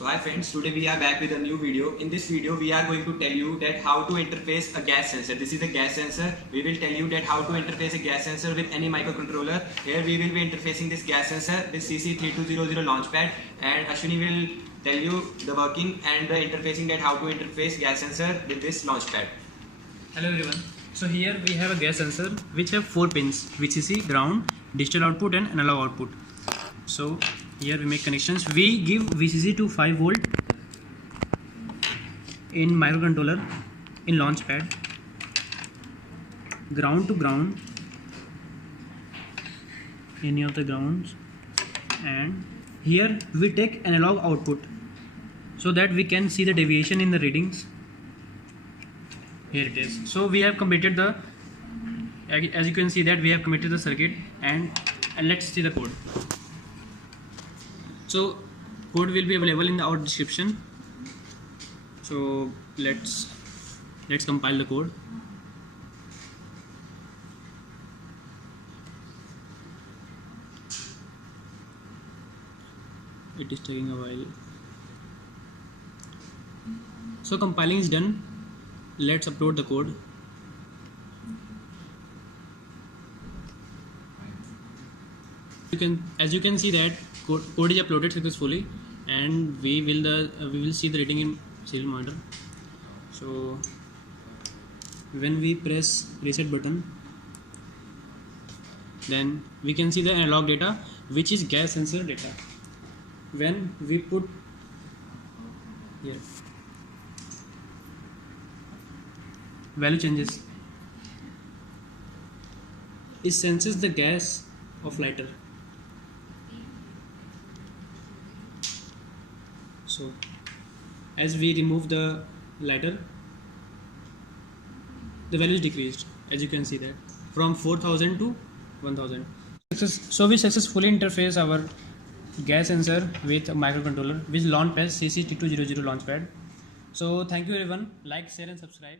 So hi friends, today we are back with a new video. In this video we are going to tell you that how to interface a gas sensor. This is a gas sensor. We will tell you that how to interface a gas sensor with any microcontroller. Here we will be interfacing this gas sensor with CC3200 LaunchPad, and Ashwini will tell you the working and the interfacing, that how to interface gas sensor with this LaunchPad. Hello everyone. So here we have a gas sensor which have 4 pins: VCC, ground, digital output and analog output. So here we make connections. We give VCC to 5 volt in microcontroller in LaunchPad, ground to ground, any of the grounds, and here we take analog output so that we can see the deviation in the readings. Here it is. So we have completed the, as you can see that we have completed the circuit, and let's see the code. So code will be available in our description. So let's compile the code. It is taking a while. So compiling is done. Let's upload the code. As you can see that code is uploaded successfully, and we will see the reading in serial monitor. So when we press reset button, then we can see the analog data, which is gas sensor data. When we put here, value changes, it senses the gas of lighter. So as we remove the lighter, the value is decreased, as you can see that, from 4000 to 1000. So we successfully interface our gas sensor with a microcontroller with LaunchPad, CC3200 LaunchPad. So thank you everyone. Like, share and subscribe.